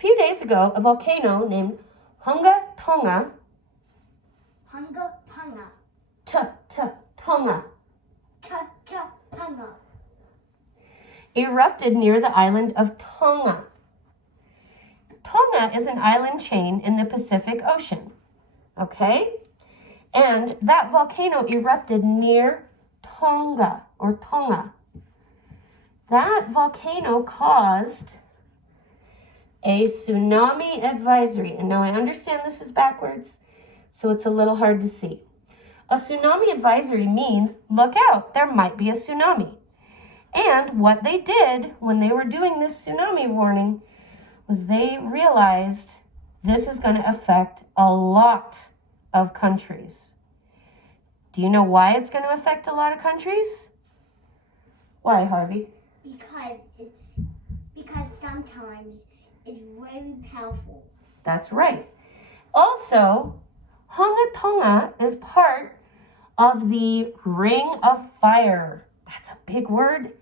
few days ago, a volcano named Hunga Tonga Tonga erupted near the island of Tonga. Tonga is an island chain in the Pacific Ocean, okay? And that volcano erupted near Tonga. That volcano caused a tsunami advisory. And now I understand this is backwards, so it's a little hard to see. A tsunami advisory means, look out, there might be a tsunami. And what they did when they were doing this tsunami warning was they realized this is going to affect a lot of countries. Do you know why it's going to affect a lot of countries? Why, Harvey? Because sometimes it's very powerful. That's right. Also, Hunga Tonga is part of the Ring of Fire. That's a big word,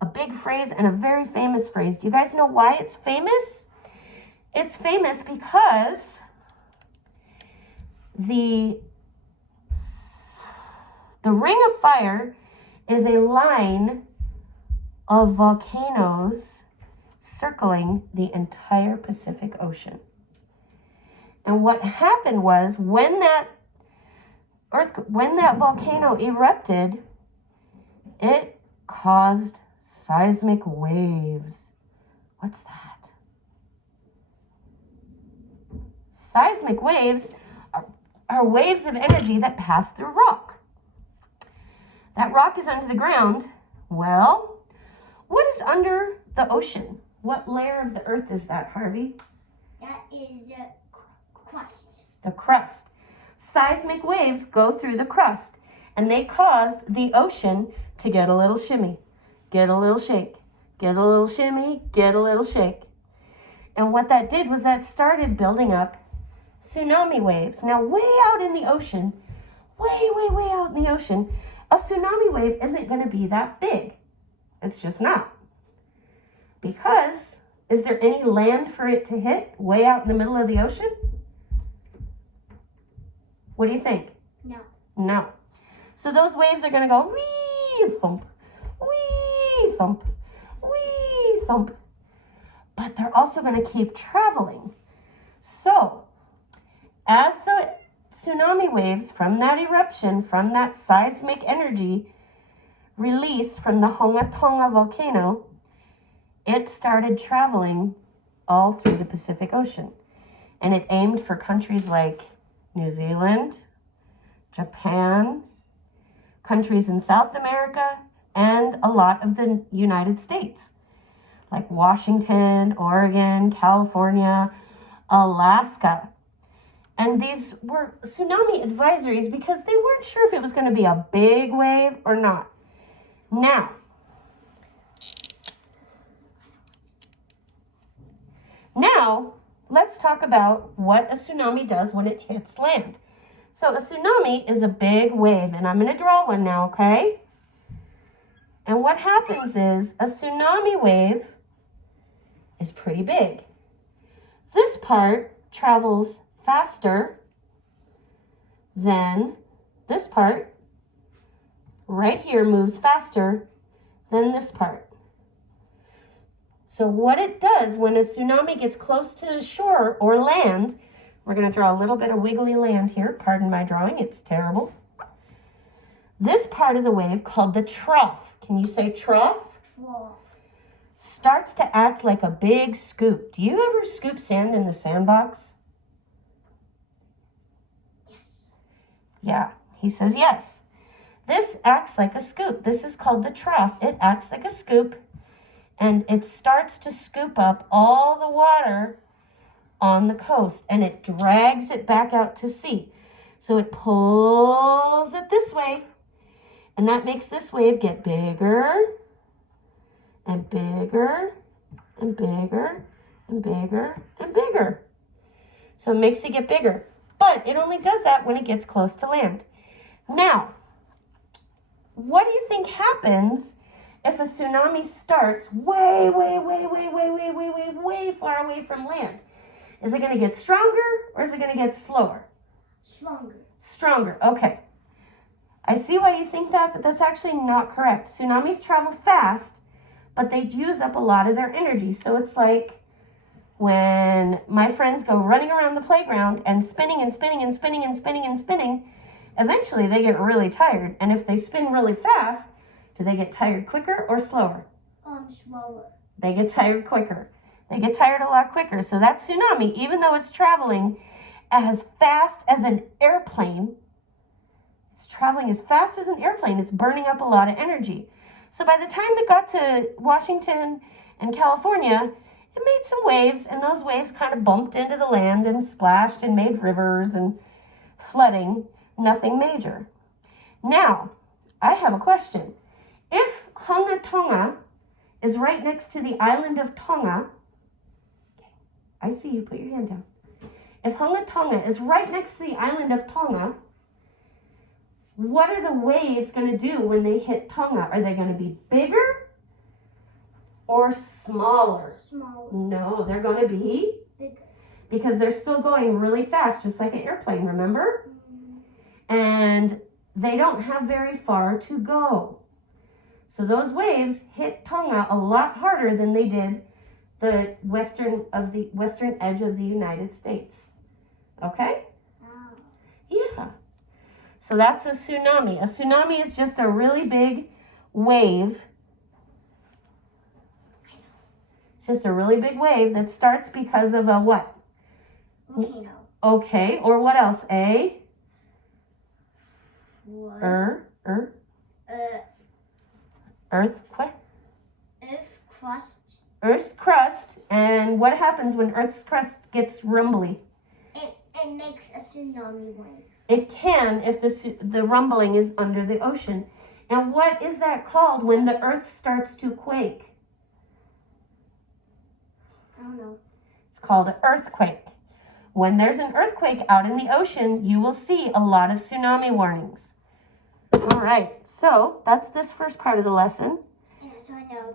a big phrase, and a very famous phrase. Do you guys know why it's famous? It's famous because the Ring of Fire is a line of volcanoes circling the entire Pacific Ocean. And what happened was when that volcano erupted, it caused seismic waves. What's that? Seismic waves are waves of energy that pass through rock. That rock is under the ground. Well, what is under the ocean? What layer of the earth is that, Harvey? That is crust. The crust. Seismic waves go through the crust, and they caused the ocean to get a little shimmy, get a little shake, get a little shimmy, get a little shake. And what that did was that started building up tsunami waves. Now, way out in the ocean, way out in the ocean, a tsunami wave isn't going to be that big. It's just not. Because, is there any land for it to hit way out in the middle of the ocean? What do you think? No. No. So those waves are going to go wee thump, wee thump, wee thump. But they're also going to keep traveling. So, as the tsunami waves from that eruption, from that seismic energy released from the Hunga Tonga volcano, it started traveling all through the Pacific Ocean. And it aimed for countries like New Zealand, Japan, countries in South America, and a lot of the United States, like Washington, Oregon, California, Alaska. And these were tsunami advisories because they weren't sure if it was going to be a big wave or not. Now, let's talk about what a tsunami does when it hits land. So a tsunami is a big wave, and I'm going to draw one now, okay? And what happens is a tsunami wave is pretty big. This part travels faster than this part. Right here moves faster than this part. So what it does when a tsunami gets close to the shore or land, we're going to draw a little bit of wiggly land here. Pardon my drawing, it's terrible. This part of the wave, called the trough, can you say trough? Trough. Starts to act like a big scoop. Do you ever scoop sand in the sandbox? Yes. Yeah, he says yes. This acts like a scoop. This is called the trough. It acts like a scoop, and it starts to scoop up all the water on the coast, and it drags it back out to sea. So it pulls it this way, and that makes this wave get bigger and bigger and bigger and bigger and bigger. So it makes it get bigger, but it only does that when it gets close to land. Now, what do you think happens if a tsunami starts way far away from land? Is it going to get stronger or is it going to get slower? Stronger. Stronger, okay. I see why you think that, but that's actually not correct. Tsunamis travel fast, but they use up a lot of their energy. So it's like when my friends go running around the playground and spinning and spinning and spinning and spinning and spinning, eventually they get really tired. And if they spin really fast, do they get tired quicker or slower? Slower. They get tired quicker. They get tired a lot quicker. So that tsunami, even though it's traveling as fast as an airplane, it's traveling as fast as an airplane, it's burning up a lot of energy. So by the time it got to Washington and California, it made some waves, and those waves kind of bumped into the land and splashed and made rivers and flooding. Nothing major. Now, I have a question. If Hunga Tonga is right next to the island of Tonga, I see you, put your hand down. If Hunga Tonga is right next to the island of Tonga, what are the waves going to do when they hit Tonga? Are they going to be bigger or smaller? Smaller. No, they're going to be Bigger. because they're still going really fast, just like an airplane, remember? And they don't have very far to go. So those waves hit Tonga a lot harder than they did the western edge of the United States. Okay? Oh. Yeah. So that's a tsunami. A tsunami is just a really big wave. It's just a really big wave that starts because of a what? Volcano. Okay, or what else? A? What? Earthquake? Earth crust. Earth's crust. And what happens when Earth's crust gets rumbly? It makes a tsunami wave. It can if the rumbling is under the ocean. And what is that called when the Earth starts to quake? I don't know. It's called an earthquake. When there's an earthquake out in the ocean, you will see a lot of tsunami warnings. All right, so that's this first part of the lesson. Yeah, so I know.